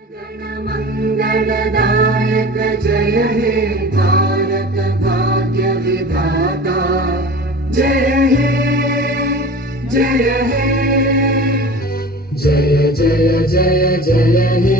गणमंगलदायक जय हे भारत भाग्य विधाता जय हे जय हे जय जय जय जय हे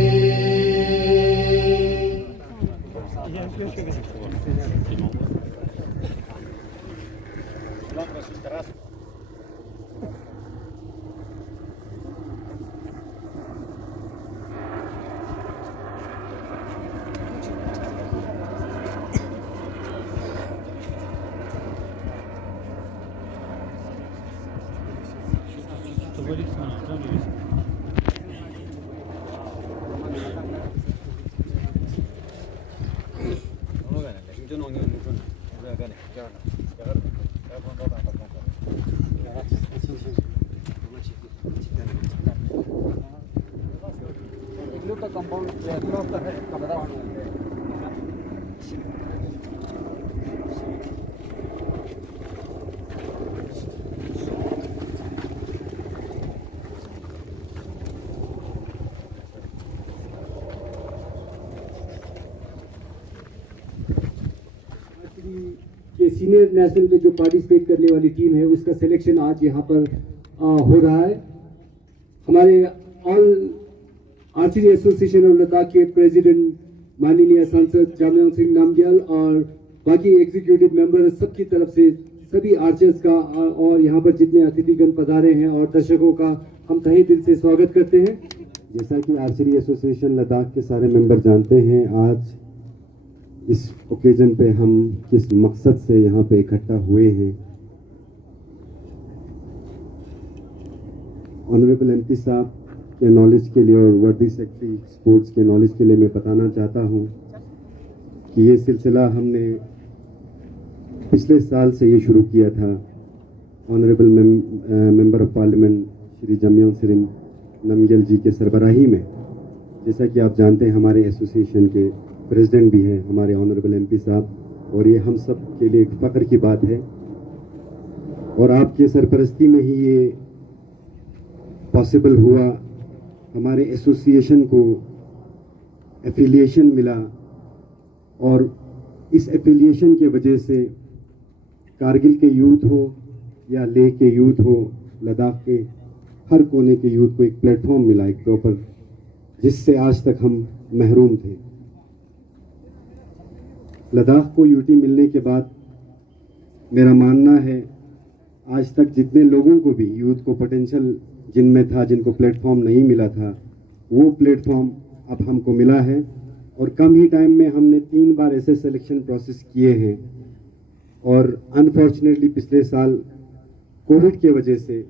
के सीनियर नेशनल में जो पार्टिसिपेट करने वाली टीम है उसका सिलेक्शन आज यहाँ पर हो रहा है। हमारे all archery association of Ladakh के प्रेसिडेंट माननीय सांसद जामयांग सिंह नामग्याल और बाकी एग्जीक्यूटिव मेंबर सबकी तरफ से सभी आर्चर्स का और यहाँ पर जितने अतिथिगण पधारे हैं और दर्शकों का हम तहे दिल से स्वागत करते हैं। जैसा कि आर्चरी एसोसिएशन लद्दाख के सारे मेंबर जानते हैं, आज इस ओकेजन पे हम किस मकसद से यहाँ पे इकट्ठा हुए हैं। ऑनरेबल एमपी साहब के नॉलेज के लिए और वर्दी सेक्रेटरी स्पोर्ट्स के नॉलेज के लिए मैं बताना चाहता हूँ कि ये सिलसिला हमने पिछले साल से ये शुरू किया था। Honourable member of parliament Shri Jamyang Singh Namgyal ji के सरबराही में, जैसा कि आप जानते हैं हमारे एसोसिएशन के प्रेसिडेंट भी हैं हमारे ऑनरेबल एमपी साहब, और ये हम सब के लिए एक फ़ख्र की बात है। और आपके सरपरस्ती में ही ये पॉसिबल हुआ। हमारे एसोसिएशन को एफिलिएशन मिला और इस एफिलिएशन के वजह से कारगिल के यूथ हो या लेह के यूथ हो, लद्दाख के हर कोने के यूथ को एक प्लेटफॉर्म मिला, एक प्रॉपर, जिससे आज तक हम महरूम थे। लद्दाख को यूटी मिलने के बाद मेरा मानना है आज तक जितने लोगों को भी यूथ को पोटेंशियल जिनमें था, जिनको प्लेटफॉर्म नहीं मिला था, वो प्लेटफॉर्म अब हमको मिला है। और कम ही टाइम में हमने 3 बार ऐसे सिलेक्शन प्रोसेस किए हैं और अनफॉर्चुनेटली पिछले साल कोविड के वजह से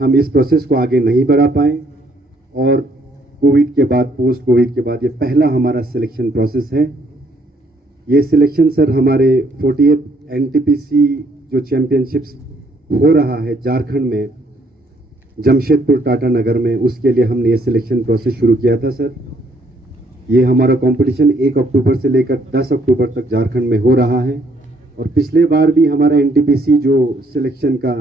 हम इस प्रोसेस को आगे नहीं बढ़ा पाए और कोविड के बाद, पोस्ट कोविड के बाद ये पहला हमारा सिलेक्शन प्रोसेस है। ये सिलेक्शन सर हमारे 48 एनटीपीसी जो चैम्पियनशिप्स हो रहा है झारखंड में, जमशेदपुर टाटा नगर में, उसके लिए हमने ये सिलेक्शन प्रोसेस शुरू किया था सर। ये हमारा कंपटीशन 1 अक्टूबर से लेकर 10 अक्टूबर तक झारखंड में हो रहा है। और पिछले बार भी हमारा एनटीपीसी जो सिलेक्शन का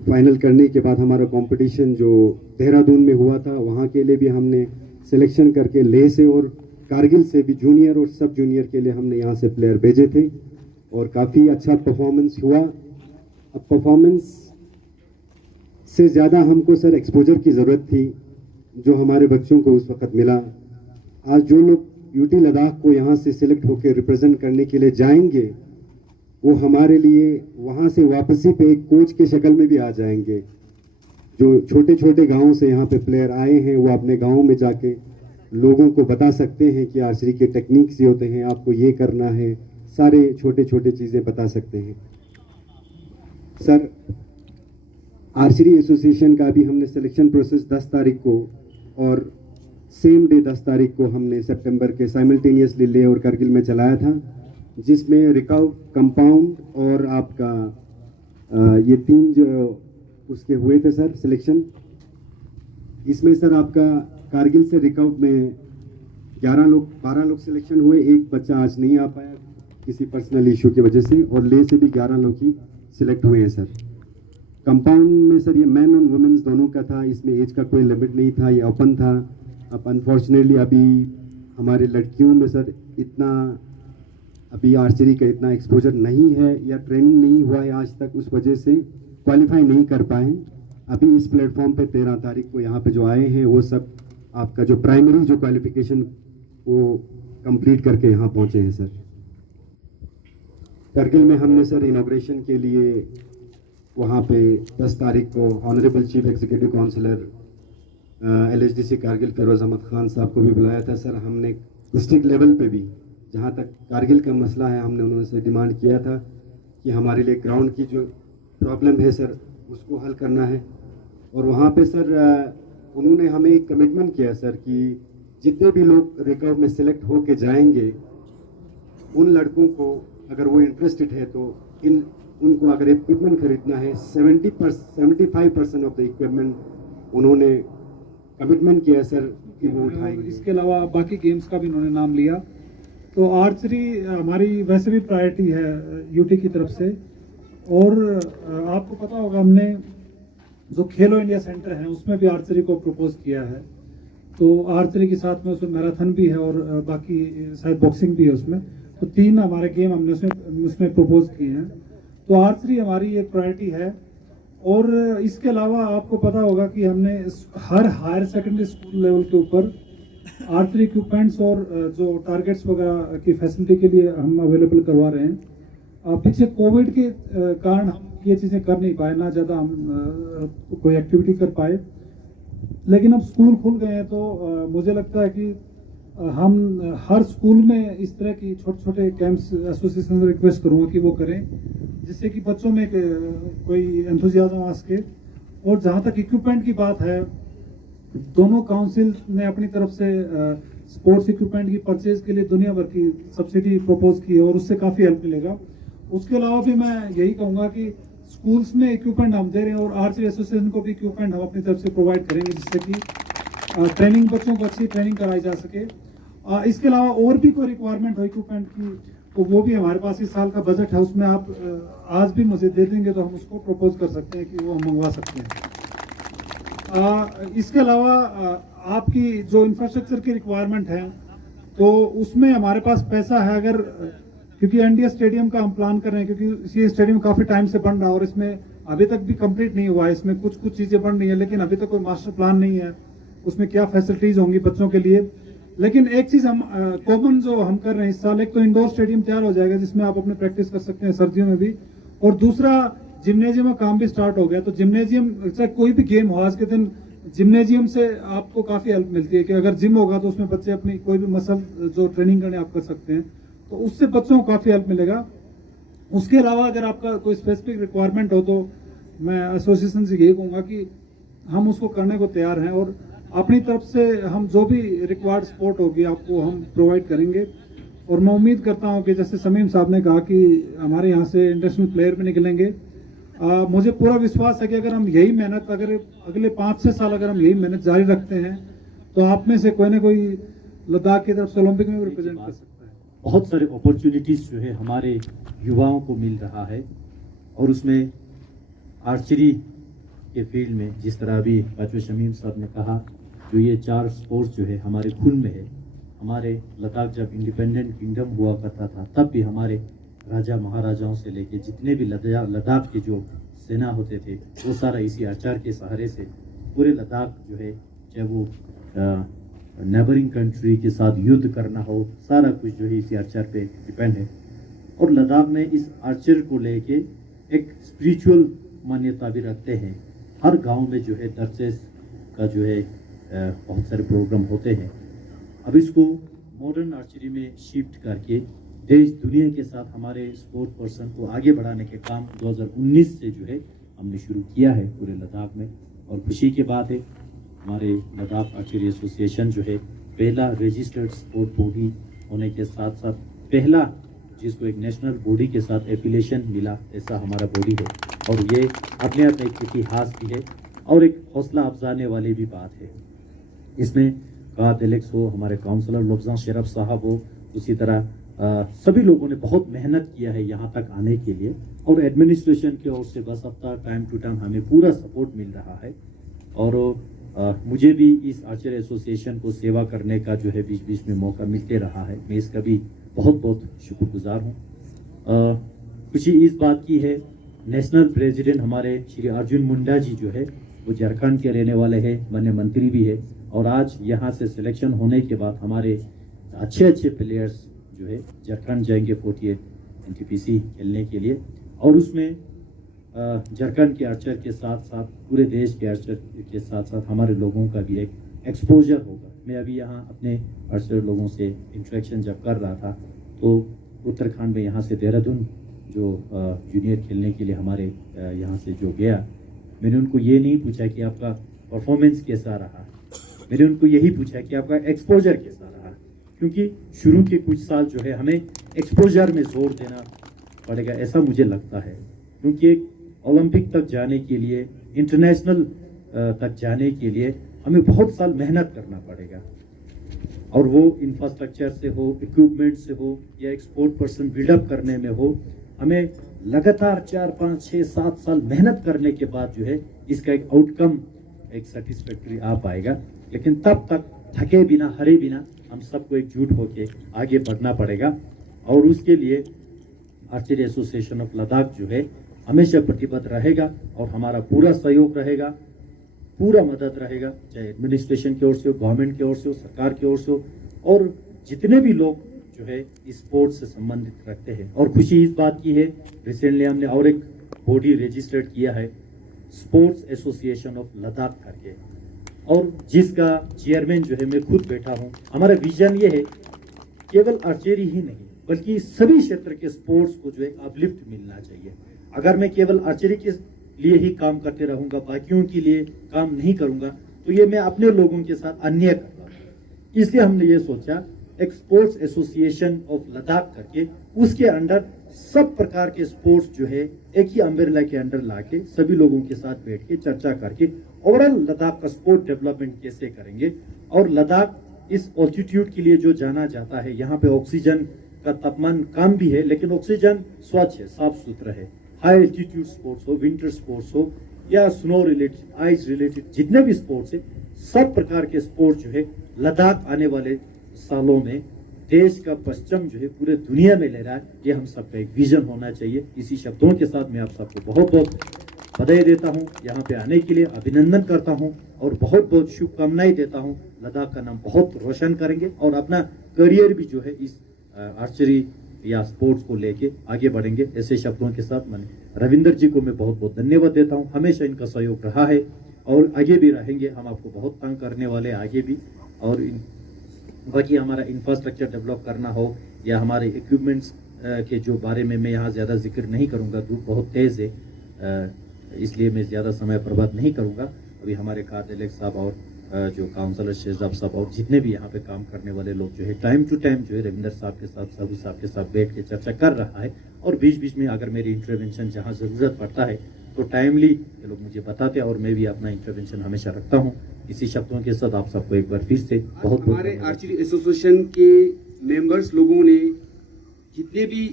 फाइनल करने के बाद हमारा कंपटीशन जो देहरादून में हुआ था, वहाँ के लिए भी हमने सिलेक्शन करके लेह से और कारगिल से भी जूनियर और सब जूनियर के लिए हमने यहाँ से प्लेयर भेजे थे और काफ़ी अच्छा परफॉर्मेंस हुआ। अब परफॉर्मेंस से ज़्यादा हमको सर एक्सपोजर की ज़रूरत थी जो हमारे बच्चों को उस वक्त मिला। आज जो लोग यूटी लद्दाख को यहाँ से सिलेक्ट होकर रिप्रेजेंट करने के लिए जाएंगे, वो हमारे लिए वहाँ से वापसी पे एक कोच के शक्ल में भी आ जाएंगे। जो छोटे छोटे गाँव से यहाँ पे प्लेयर आए हैं, वो अपने गाँव में जाके लोगों को बता सकते हैं कि आर्चरी के टेक्निक्स ये होते हैं, आपको ये करना है, सारे छोटे छोटे चीज़ें बता सकते हैं। सर आर्चरी एसोसिएशन का भी हमने सिलेक्शन प्रोसेस 10 तारीख को और सेम डे 10 तारीख को हमने सितंबर के साइमल्टेनियसली लेह और कारगिल में चलाया था, जिसमें रिकाउ, कंपाउंड और आपका ये 3 जो उसके हुए थे सर सिलेक्शन। इसमें सर आपका कारगिल से रिकाउ में 12 लोग सिलेक्शन हुए। एक बच्चा आज नहीं आ पाया किसी पर्सनल इशू की वजह से, और लेह से भी 11 लोग ही सिलेक्ट हुए हैं सर। कंपाउंड में सर ये मैन और वुमेन्स दोनों का था, इसमें एज का कोई लिमिट नहीं था, ये ओपन था। अब अनफॉर्चुनेटली अभी हमारे लड़कियों में सर इतना अभी आर्चरी का इतना एक्सपोजर नहीं है या ट्रेनिंग नहीं हुआ है आज तक, उस वजह से क्वालिफाई नहीं कर पाए। अभी इस प्लेटफॉर्म पे 13 तारीख को यहाँ पे जो आए हैं वो सब आपका जो प्राइमरी जो क्वालिफिकेशन वो कंप्लीट करके यहाँ पहुँचे हैं सर। करगिल में हमने सर इनॉग्रेशन के लिए वहाँ पे 10 तारीख को honourable chief executive councillor LHDC Kargil Firoz Ahmed Khan Sahab को भी बुलाया था सर। हमने डिस्ट्रिक्ट लेवल पे भी जहाँ तक कारगिल का मसला है हमने उन्होंने डिमांड किया था कि हमारे लिए ग्राउंड की जो प्रॉब्लम है सर उसको हल करना है। और वहाँ पे सर उन्होंने हमें एक कमिटमेंट किया सर कि जितने भी लोग रिकर्व में सिलेक्ट होके जाएंगे उन लड़कों को अगर वो इंटरेस्टेड है तो उनको अगर इक्विपमेंट खरीदना है 75% ऑफ द इक्विपमेंट उन्होंने कमिटमेंट किया सर कि वो उठाएंगे। इसके अलावा बाकी गेम्स का भी उन्होंने नाम लिया। तो आर्चरी हमारी वैसे भी प्रायोरिटी है यूटी की तरफ से। और आपको पता होगा हमने जो खेलो इंडिया सेंटर है उसमें भी आर्चरी को प्रपोज किया है। तो आर्चरी के साथ में उसमें मैराथन भी है और बाकी शायद बॉक्सिंग भी है उसमें। तो 3 हमारे गेम हमने उसमें प्रपोज किए हैं। तो आर्चरी हमारी एक प्रायोरिटी है। और इसके अलावा आपको पता होगा कि हमने हर हायर सेकेंडरी स्कूल लेवल के ऊपर आर्चरी इक्विपमेंट्स और जो टारगेट्स वगैरह की फैसिलिटी के लिए हम अवेलेबल करवा रहे हैं। पीछे कोविड के कारण हम ये चीज़ें कर नहीं पाए, ना ज़्यादा हम कोई एक्टिविटी कर पाए। लेकिन अब स्कूल खुल गए हैं तो मुझे लगता है कि हम हर स्कूल में इस तरह की छोटे छोटे कैंप्स एसोसिएशन से रिक्वेस्ट करूँगा कि वो करें, जिससे कि बच्चों में कोई एंथुजियाज्म आ सके। और जहाँ तक इक्विपमेंट की बात है, दोनों काउंसिल ने अपनी तरफ से स्पोर्ट्स इक्विपमेंट की परचेज के लिए दुनिया भर की सब्सिडी प्रपोज की है और उससे काफ़ी हेल्प मिलेगा। उसके अलावा भी मैं यही कहूँगा कि स्कूल्स में इक्विपमेंट हम दे रहे हैं और आर्चरी एसोसिएशन को भी इक्विपमेंट हम अपनी तरफ से प्रोवाइड करेंगे, जिससे कि ट्रेनिंग बच्चों को अच्छी ट्रेनिंग कराई जा सके। इसके अलावा और भी कोई रिक्वायरमेंट हो इक्विपमेंट की तो वो भी हमारे पास इस साल का बजट है, उसमें आप आज भी मुझे दे देंगे तो हम उसको प्रपोज कर सकते हैं कि वो हम मंगवा सकते हैं। इसके अलावा आपकी जो इंफ्रास्ट्रक्चर की रिक्वायरमेंट है तो उसमें हमारे पास पैसा है। अगर क्योंकि एनडीए स्टेडियम का हम प्लान कर रहे हैं, क्योंकि ये स्टेडियम काफी टाइम से बन रहा है और इसमें अभी तक भी कंप्लीट नहीं हुआ है। इसमें कुछ चीजें बन रही है लेकिन अभी तक कोई मास्टर प्लान नहीं है उसमें क्या फैसिलिटीज होंगी बच्चों के लिए। लेकिन एक चीज हम कॉमन जो हम कर रहे हैं इस साल, एक तो इंडोर स्टेडियम तैयार हो जाएगा जिसमें आप अपने प्रैक्टिस कर सकते हैं सर्दियों में भी, और दूसरा जिम्नेजियम का काम भी स्टार्ट हो गया। तो जिम्नेजियम चाहे कोई भी गेम हो, आज के दिन जिम्नेजियम से आपको काफी हेल्प मिलती है कि अगर जिम होगा तो उसमें बच्चे अपनी कोई भी मसल जो ट्रेनिंग करने आप कर सकते हैं, तो उससे बच्चों को काफी हेल्प मिलेगा। उसके अलावा अगर आपका कोई स्पेसिफिक रिक्वायरमेंट हो तो मैं एसोसिएशन से यही कहूँगा कि हम उसको करने को तैयार हैं और अपनी तरफ से हम जो भी रिक्वायर्ड सपोर्ट होगी आपको हम प्रोवाइड करेंगे। और मैं उम्मीद करता हूं कि जैसे समीम साहब ने कहा कि हमारे यहाँ से इंटरनेशनल प्लेयर भी निकलेंगे। मुझे पूरा विश्वास है कि अगर हम यही मेहनत अगर अगले 5-6 साल अगर हम यही मेहनत जारी रखते हैं तो आप में से कोई ना कोई लद्दाख की तरफ से ओलंपिक में रिप्रेजेंट कर सकता है। बहुत सारे अपॉर्चुनिटीज जो है हमारे युवाओं को मिल रहा है और उसमें आर्चरी के फील्ड में जिस तरह अभी बाजवा शमीम साहब ने कहा, जो ये 4 स्पोर्ट्स जो है हमारे खून में है। हमारे लद्दाख जब इंडिपेंडेंट किंगडम हुआ करता था तब भी हमारे राजा महाराजाओं से लेके जितने भी लद्दाख के जो सेना होते थे वो सारा इसी आचार के सहारे से पूरे लद्दाख जो है, चाहे वो नेबरिंग कंट्री के साथ युद्ध करना हो, सारा कुछ जो है इसी आचार पे डिपेंड है। और लद्दाख में इस आर्चर को लेके एक स्पिरिचुअल मान्यता भी रखते हैं। हर गांव में जो है दर्सेस का जो है बहुत सारे प्रोग्राम होते हैं। अब इसको मॉडर्न आर्चरी में शिफ्ट करके देश दुनिया के साथ हमारे स्पोर्ट पर्सन को आगे बढ़ाने के काम 2019 से जो है हमने शुरू किया है पूरे लद्दाख में। और खुशी की बात है हमारे लद्दाख आर्चरी एसोसिएशन जो है पहला रजिस्टर्ड स्पोर्ट बॉडी होने के साथ साथ पहला जिसको एक नेशनल बॉडी के साथ एफिलिएशन मिला ऐसा हमारा बॉडी है। और ये अपने आप एक इतिहास भी है और एक हौसला अफजाने वाली भी बात है। इसमें काद एलेक्स हो, हमारे काउंसलर लफ्जा शरफ साहब हो, उसी तरह सभी लोगों ने बहुत मेहनत किया है यहाँ तक आने के लिए। और एडमिनिस्ट्रेशन की ओर से बस अब टाइम टू टाइम हमें पूरा सपोर्ट मिल रहा है। और मुझे भी इस आर्चरी एसोसिएशन को सेवा करने का जो है बीच बीच में मौका मिलते रहा है। मैं इसका भी बहुत बहुत शुक्रगुजार हूँ। खुशी इस बात की है, नेशनल प्रेसिडेंट हमारे श्री अर्जुन मुंडा जी जो है वो झारखंड के रहने वाले हैं, माननीय मंत्री भी है, और आज यहाँ से सिलेक्शन होने के बाद हमारे अच्छे अच्छे प्लेयर्स जो है झारखंड जाएंगे 48 NTPC खेलने के लिए। और उसमें झारखंड के आर्चर के साथ साथ पूरे देश के आर्चर के साथ साथ हमारे लोगों का भी एक एक्सपोजर होगा। मैं अभी यहाँ अपने आर्चर लोगों से इंटरेक्शन जब कर रहा था तो उत्तराखंड में यहाँ से देहरादून जो जूनियर खेलने के लिए हमारे यहाँ से जो गया, मैंने उनको ये नहीं पूछा कि आपका परफॉर्मेंस कैसा रहा, मैंने उनको यही पूछा कि आपका एक्सपोजर कैसा रहा, क्योंकि शुरू के कुछ साल जो है हमें एक्सपोजर में जोर देना पड़ेगा, ऐसा मुझे लगता है। क्योंकि एक ओलंपिक तक जाने के लिए, इंटरनेशनल तक जाने के लिए हमें बहुत साल मेहनत करना पड़ेगा, और वो इंफ्रास्ट्रक्चर से हो, इक्विपमेंट से हो, या एक स्पोर्ट पर्सन बिल्डअप करने में हो, हमें लगातार 4, 5, 6, 7 साल मेहनत करने के बाद जो है इसका एक आउटकम एक सेटिस्फैक्ट्री आ पाएगा। लेकिन तब तक थके बिना, हरे बिना हम सबको एकजुट होकर आगे बढ़ना पड़ेगा, और उसके लिए आर्चरी एसोसिएशन ऑफ लद्दाख जो है हमेशा प्रतिबद्ध रहेगा और हमारा पूरा सहयोग रहेगा, पूरा मदद रहेगा, चाहे एडमिनिस्ट्रेशन की ओर से हो, गवर्नमेंट की ओर से हो, सरकार की ओर से हो, और जितने भी लोग जो है इस स्पोर्ट्स से संबंधित रखते हैं। और खुशी इस बात की है, रिसेंटली हमने और एक बॉडी रजिस्टर्ड किया है, स्पोर्ट्स एसोसिएशन ऑफ लद्दाख करके, और जिसका चेयरमैन जो है मैं खुद बैठा हूँ। हमारा विजन ये है केवल आर्चरी ही नहीं बल्कि सभी क्षेत्र के स्पोर्ट्स को जो है अपलिफ्ट मिलना चाहिए। अगर मैं केवल आर्चरी के लिए ही काम करते रहूंगा, बाकियों के लिए काम नहीं करूंगा, तो ये मैं अपने लोगों के साथ अन्याय करता हूँ। इसलिए हमने ये सोचा एक स्पोर्ट्स एसोसिएशन ऑफ लद्दाख करके, उसके अंडर सब प्रकार के स्पोर्ट्स जो है एक ही अम्ब्रेला के अंडर लाके सभी लोगों के साथ बैठ के चर्चा करके ओवरऑल लद्दाख का स्पोर्ट डेवलपमेंट कैसे करेंगे। और लद्दाख इस ऑल्टीट्यूड के लिए जो जाना जाता है, यहाँ पे ऑक्सीजन का तापमान कम भी है लेकिन ऑक्सीजन स्वच्छ है, साफ सुथरा है। हाई एल्टीट्यूड स्पोर्ट्स हो, विंटर स्पोर्ट्स हो, या स्नो रिलेटेड, आइस रिलेटेड जितने भी स्पोर्ट्स है, सब प्रकार के स्पोर्ट्स जो है लद्दाख आने वाले सालों में देश का पश्चिम जो है पूरे दुनिया में ले रहा है। ये हम सबका एक विजन होना चाहिए। इसी शब्दों के साथ मैं आप सबको बहुत बहुत बधाई देता हूँ, यहाँ पे आने के लिए अभिनंदन करता हूँ और बहुत बहुत शुभकामनाएं देता हूँ। लद्दाख का नाम बहुत रोशन करेंगे और अपना करियर भी जो है इस आर्चरी या स्पोर्ट्स को लेके आगे बढ़ेंगे। ऐसे शब्दों के साथ मैंने रविंदर जी को मैं बहुत बहुत धन्यवाद देता हूँ। हमेशा इनका सहयोग रहा है और आगे भी रहेंगे। हम आपको बहुत तंग करने वाले आगे भी, और बाकी हमारा इंफ्रास्ट्रक्चर डेवलप करना हो या हमारे इक्विपमेंट्स के जो बारे में मैं यहाँ ज़्यादा जिक्र नहीं करूँगा, धूप बहुत तेज़ है, इसलिए मैं ज़्यादा समय बर्बाद नहीं करूँगा। अभी हमारे खाद एलेक्स साहब और जो काउंसलर शेजाब साहब और जितने भी यहाँ पे काम करने वाले लोग जो है टाइम टू टाइम जो है रविंदर साहब के साथ, साहू साहब के साथ बैठ के चर्चा कर रहा है, और बीच बीच में अगर मेरी इंटरवेंशन जहाँ ज़रूरत पड़ता है तो टाइमली ये लोग मुझे बताते हैं और मैं भी अपना इंटरवेंशन हमेशा रखता हूँ। इसी शब्दों के साथ आप सबको एक बार फिर से बहुत हमारे आर्चरी एसोसिएशन के मेंबर्स लोगों ने जितने भी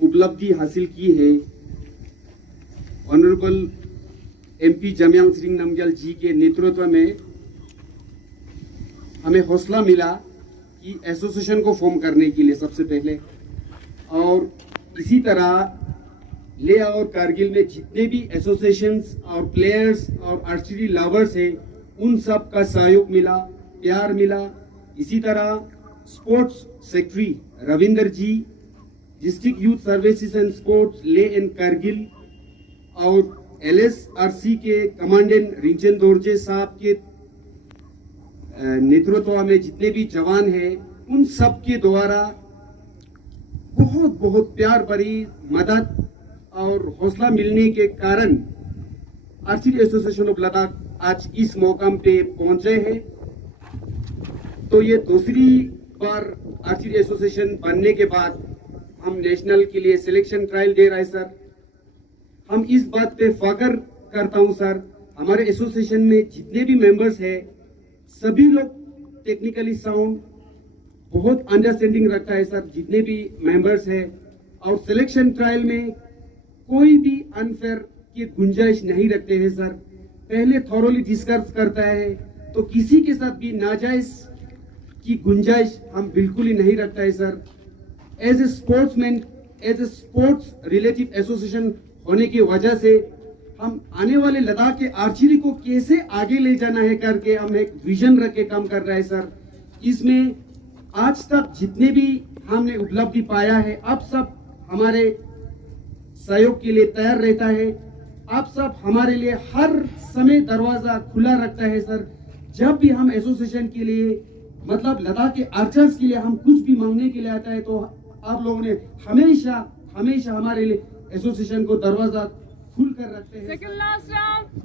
उपलब्धि हासिल की है, ऑनरेबल MP जमयांग सिंह नामग्याल जी के नेतृत्व में हमें हौसला मिला कि एसोसिएशन को फॉर्म करने के लिए सबसे पहले, और इसी तरह लेह और कारगिल में जितने भी एसोसिएशंस और प्लेयर्स और आर्चरी लवर्स हैं उन सब का सहयोग मिला, प्यार मिला। इसी तरह sports secretary Ravinder ji, district youth services and sports Leh and Kargil, और LSRC के कमांडेंट रिंचन दोरजे साहब के नेतृत्व में जितने भी जवान हैं उन सब के द्वारा बहुत बहुत प्यार भरी मदद और हौसला मिलने के कारण आर्चरी एसोसिएशन ऑफ लद्दाख आज इस मौकाम पे पहुंचे हैं। तो ये दूसरी बार आर्चरी एसोसिएशन बनने के बाद हम नेशनल के लिए सिलेक्शन ट्रायल दे रहे हैं सर। हम इस बात पे फख्र करता हूं सर, हमारे एसोसिएशन में जितने भी मेंबर्स हैं सभी लोग टेक्निकली साउंड, बहुत अंडरस्टैंडिंग रखता है सर जितने भी मेंबर्स हैं, और सिलेक्शन ट्रायल में कोई भी अनफेयर की गुंजाइश नहीं रखते हैं सर। पहले थॉरोली डिस्कस करता है, तो किसी के साथ भी नाजायज की गुंजाइश हम बिल्कुल ही नहीं रखता है sir. As a sportsman, as a sports relative association होने की वजह से हम आने वाले लद्दाख के आर्चरी को कैसे आगे ले जाना है करके हम एक विजन रख के काम कर रहे हैं सर। इसमें आज तक जितने भी हमने उपलब्धि पाया है, आप सब हमारे सहयोग के लिए तैयार रहता है। आप सब हमारे लिए हर समय दरवाजा खुला रखता है सर। जब भी हम एसोसिएशन के लिए मतलब लद्दाख के आर्चर्स के लिए हम कुछ भी मांगने के लिए आता है तो आप लोगों ने हमेशा हमारे लिए एसोसिएशन को दरवाजा खुल कर रखते हैं। Second last round.